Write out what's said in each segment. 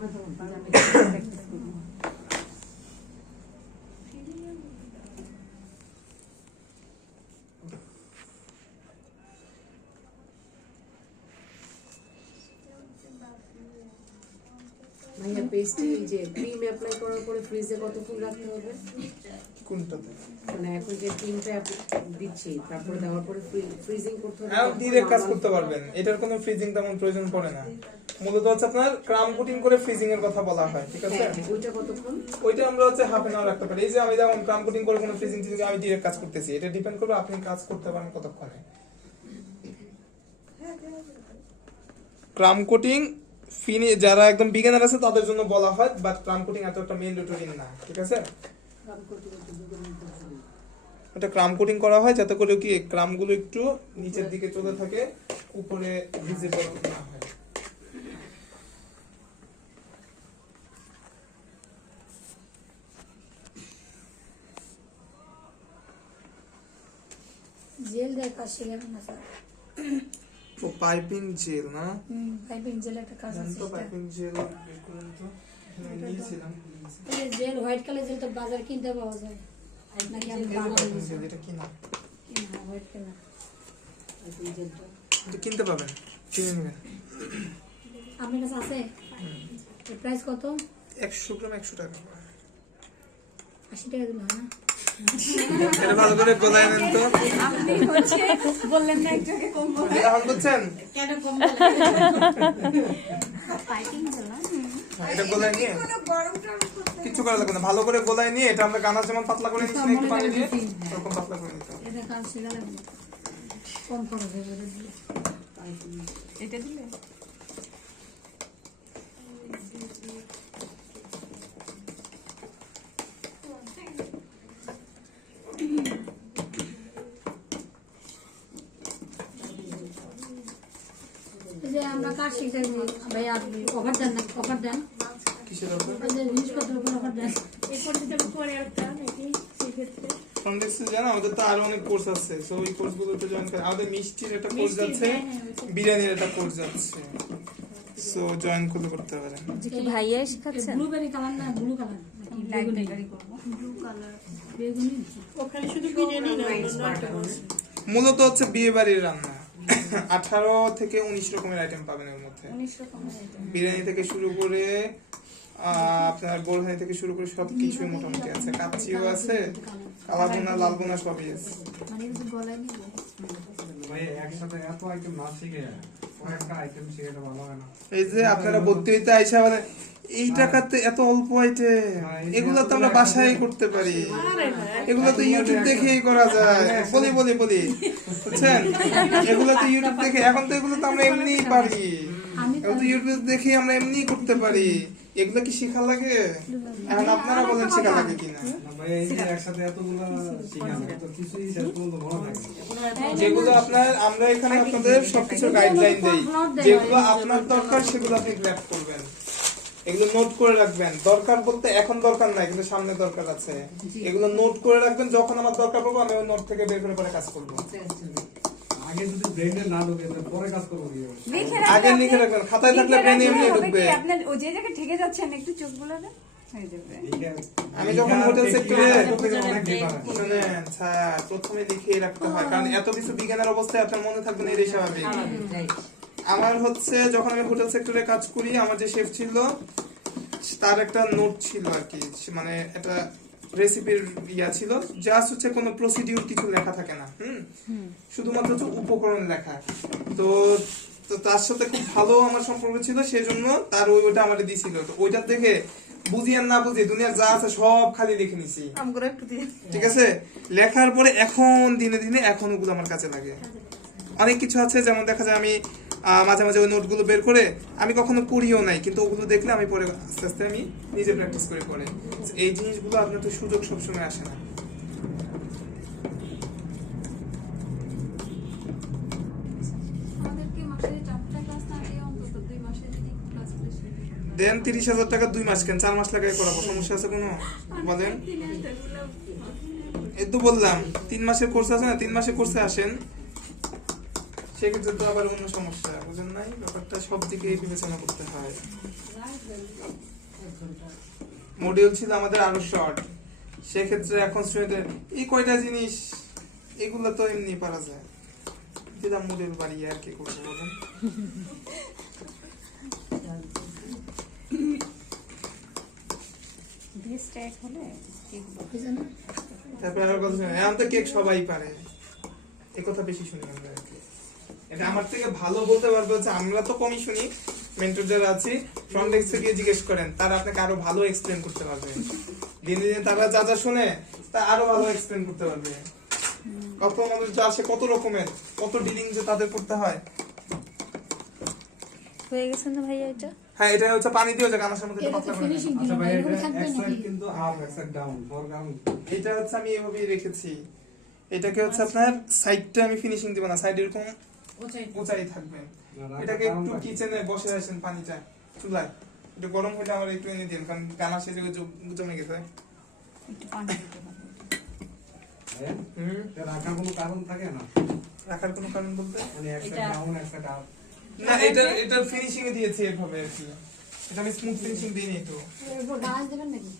ভাইয়া পেস্টে এই যে ক্রিম অ্যাপ্লাই করার পরে ফ্রিজে কতক্ষণ রাখতে হবে? কোনটাতে? মানে এখন যে ক্রিমটা দিচ্ছি তারপরে দেওয়ার পরে ফ্রিজিং করতে হবে? আর ডিরেক্ট কাজ করতে পারবেন, এটার কোনো ফ্রিজিং তেমন প্রয়োজন পড়ে না। মূলত হচ্ছে আপনার ক্রাম কোটিং করে ফ্রিজিং এর কথা বলা হয়, ঠিক আছে? ওইটা কতক্ষণ? ওইটা আমরা হচ্ছে হাফ এন আওয়ার রাখতে পারি। এই যে আমি যেমন ক্রাম কোটিং করে কোনো ফ্রিজিং থেকে আমি ডিরেক্ট কাজ করতেছি, এটা ডিপেন্ড করবে আপনি কাজ করতে পারেন কতক্ষণে। ক্রাম কোটিং যারা একদম বিগিনার আছে তাদের জন্য বলা হয়, বাট ক্রাম কোটিং এত একটা ম্যান্ডেটরি না, ঠিক আছে? এটা ক্রাম কোটিং করা হয় যাতে করে কি ক্রাম গুলো একটু নিচের দিকে চলে থাকে, উপরে ভিজিবল না হয়। জেল দেয় কাজ শিখেন না স্যার? ও পাইপিং জেল না? পাইপিং জেল একটা কাজ আছে। তো পাইপিং জেল বের করুন তো। নিয়েছিলাম। এই জেল হোয়াইট কালার জেল তো বাজার কিনতে পাওয়া যায় নাকি আমি বানাবো? এটা কি না? হোয়াইট কালার এটা কিনতে পাবেন, কিনে নেবেন। আপনার কাছে আছে? এর প্রাইস কত? 100 গ্রাম 100 টাকা। 80 টাকা দিলে হয় না? এটা ভালো করে গোলায় নেন তো। আপনি হচ্ছে বললেন না একটু আগে কম বলে। এখন বুঝছেন? কেন কম বলে? পাইপিং জেল না? এটা গোলায় নিয়ে কোনো গরম টরম করতে কিছু করা লাগবে না, ভালো করে গোলায় নিয়ে এটা আমরা গানা যেমন পাতলা করে নিচ্ছি না, একটু পানি দিয়ে এরকম পাতলা করে নিতে হবে। এটা কাজ শিখা লাগবে, কম খরচ হবে এটা দিলে। এটা দিলে এই যে আমরা কাজ শিখতে ভাই আপনি অফার দেন না? অফার দেন কিসের উপর? এই যে জিনিসপত্রের উপর অফার দেন। এই কোর্সটা করে একটা নাকি সেক্ষেত্রে ফাউন্ডেশন জানা আমাদের তো আরো অনেক কোর্স আছে, সো ওই কোর্সগুলোতে জয়েন করে। আমাদের মিষ্টির একটা কোর্স যাচ্ছে, বিরিয়ানির একটা কোর্স যাচ্ছে, সো জয়েন করতে পারেন। ভাইয়া শেখাচ্ছেন ব্লুবেরি কালার না ব্লু কালার নাকি লাইট বেগুনি? বেকারি করব ব্লু কালার বেগুনি ওখানে শুধু বিরিয়ানি না মূলত হচ্ছে বিয়ে বাড়ির রান্না। 18 থেকে 19 রকমের আইটেম পাবেন এর মধ্যে। 19 রকমের আইটেম বিরিয়ানি থেকে শুরু করে আপনার বোরহানি থেকে শুরু করে সবকিছু মোটামুটি আছে, কাচ্চিও আছে, কালাবোনা লালবোনা সবই আছে। মানে এই যে গলায় নিব ভাই একসাথে এত আইটেম না শিখে কয়েকটা আইটেম শিখে ভালো হয় না। এই যে আপনারা ভর্তি হইতে আইসা মানে এই টাকাতে এত অল্প আইটেম, এগুলো তো আমরা বাসায় করতে পারি, এগুলো তো ইউটিউব দেখেই করা যায়। বলি বুঝছেন, এগুলো তো ইউটিউব দেখে, এখন তো এগুলো তো আমরা এমনিই পারি, এগুলো তো ইউটিউব দেখে আমরা এমনিই করতে পারি। এগুলো কি শেখা লাগে? এখন আপনারা বলেন শেখা লাগে কিনা? ভাই এই যে একসাথে এতগুলো শিখা যায় তো কিছুই শেষ পর্যন্ত মনে থাকে না। যেগুলো আপনার আমরা এখানে আপনাদের সবকিছু গাইডলাইন দেই, যেগুলো আপনার দরকার সেগুলো আপনি গ্র্যাব করবেন, এগুলো নোট করে রাখবেন। দরকার বলতে এখন দরকার নাই, কিন্তু সামনে দরকার আছে, এগুলো নোট করে রাখবেন। যখন আমার দরকার পড়বে আমি ওই নোট থেকে বের করে পরে কাজ করবো। আগে যদি ব্রেইনে না ঢোকে তাহলে পরে কাজ করবো কিভাবে? আগে লিখে রাখবেন, খাতায় থাকলে ব্রেনে এমনি ঢুকবে। আপনার ও যে জায়গায় ঠেকে যাচ্ছেন একটু চোখ বুলাবেন হয়ে যাবে। আমি যখন হোটেল সেক্টরে অনেক ডিফারেন্স। শুনেন স্যার, প্রথমে লিখে রাখতে হয়, কারণ এত কিছু বিজ্ঞানের অবস্থায় আপনার মনে থাকবে না, এটাই স্বাভাবিক। আমার হচ্ছে যখন আমি হোটেল সেক্টরে কাজ করি, আমার যে শেফ ছিল তার একটা নোট ছিল আর কি, মানে একটা রেসিপির ইয়া ছিল, জাস্ট হচ্ছে কোনো প্রসিডিউর কিছু লেখা থাকে না, শুধুমাত্র হচ্ছে উপকরণ লেখা। তো তার সাথে খুব ভালো আমার সম্পর্ক ছিল, সেই জন্য তার ওইটা আমাকে দিছিল। তো ওইটা দেখে বুঝি আর না বুঝি দুনিয়ার যা আছে সব খালি লিখে নিছি, ঠিক আছে? লেখার পরে এখন দিনে দিনে এখন ওগুলো আমার কাছে লাগে। অনেক কিছু আছে, যেমন দেখা যায় আমি মাঝে মাঝে ওই নোটগুলো বের করে আমি কখনো পড়িও নাই, কিন্তু ওগুলো দেখলে আমি পরে আস্তে আস্তে আমি নিজে প্র্যাকটিস করে পড়ে। এই জিনিসগুলো আপনার তো সুযোগ সবসময় আসে না। আমাদেরকে মাসে 4টা ক্লাস না দিয়ে অন্তত 2 মাসে যদি ক্লাস করে শিখি দেন 30,000 টাকা 2 মাস, কেন 4 মাস লাগাই করাবো? সমস্যা আছে কোনো? বলেন। এই তো বললাম 3 মাসের কোর্স আছে না, 3 মাসের কোর্সে আসেন, সেক্ষেত্রে তো আবার অন্য সমস্যা, বুঝেন নাই ব্যাপারটা, সব দিকে বিবেচনা করতে হয়। মডিউল ছিল আমাদের আরো শর্ট, সেক্ষেত্রে এখন স্টুডেন্টের এই কয়টা জিনিস এগুলো তো এমনি পারা যায়, দিলাম মডিউল বাড়িয়ে আর কি করবো বলেন। বেস্ট এক হলে ঠিক হবে। তারপরে আরো কথা শুনে, এখন তো কেক সবাই পারে, এই কথা বেশি শুনি আমরা আর কি। এটা আমার থেকে ভালো বলতে পারবে হচ্ছে, আমরা তো কমই শুনি, মেন্টর যারা আছি ফ্রন্ট ডেস্ক থেকে জিজ্ঞেস করেন, তারা আপনাকে আরো ভালো এক্সপ্লেন করতে পারবে। দিনে দিনে তারা যা যা শুনে তা আরো ভালো এক্সপ্লেন করতে পারবে। কত মানুষ যা আসে, কত রকমের, কত ডিলিং যে তাদের করতে হয়। হয়ে গেছে না ভাইয়া এটা? হ্যাঁ, এটা হচ্ছে পানি দিয়ে যায় গানার মধ্যে এটা তো পাতলা করে ফিনিশিং নেন। আচ্ছা দিলাম ভাই, এরকম এটা থাকবে এক সাইড নাকি? কিন্তু আপ, এক সাইড ডাউন, ফর কারণ এটা হচ্ছে আমি এভাবেই রেখেছি। এটাকে হচ্ছে আপনার সাইডটা আমি ফিনিশিং দিব না, সাইড এরকম উঁচাই থাকবে। এটাকে একটু কিচেনে বসে আসেন, পানিটা চুলায় একটু গরম হলে আমার একটু এনে দিন, কারণ গানা শেষে জমে গেছে। একটু পানি দিতে হবে। রাখার কোনো কারণ থাকে না, রাখার কোনো কারণ বলতে, মানে এক সাইড ডাউন, এক সাইড আপ। না এটা ফিনিশিং এ দিয়েছি এভাবে আর কি, এটা আমি স্মুথ ফিনিশিং দিইনি তো। এরপর গাছ দেবেন নাকি?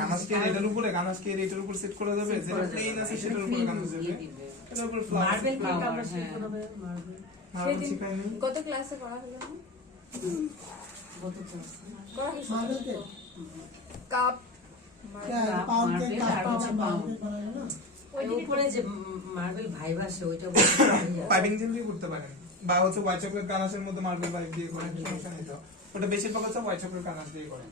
গানাসকে এটার উপরে, গানাসকে এটার উপর সেট করে দেবে, যেটা প্লেন আছে সেটার উপরে গানাস দেবে, এটার উপর ফ্লাওয়ার। মার্বেল কেক আমরা শিখবো না ভাইয়া, মার্বেল মার্বেল শিখাইনি। গত ক্লাসে করা হলো না? কত ক্লাস? করা হয়েছে কাপ মার্বেল আর হচ্ছে পাউন্ড। ওই উপরে যে মার্বেল ভাইব আসে ওইটা বলতে ভাইয়া। পাইপিং জেল দিয়ে করতে পারেন, বা হচ্ছে হোয়াইট চকলেট গানাশের মধ্যে মার্বেল পাইপ দিয়ে করেন, সমস্যা নেই তো। ওটা বেশিরভাগ হচ্ছে হোয়াইট চকলেট গানাশ দিয়ে করে।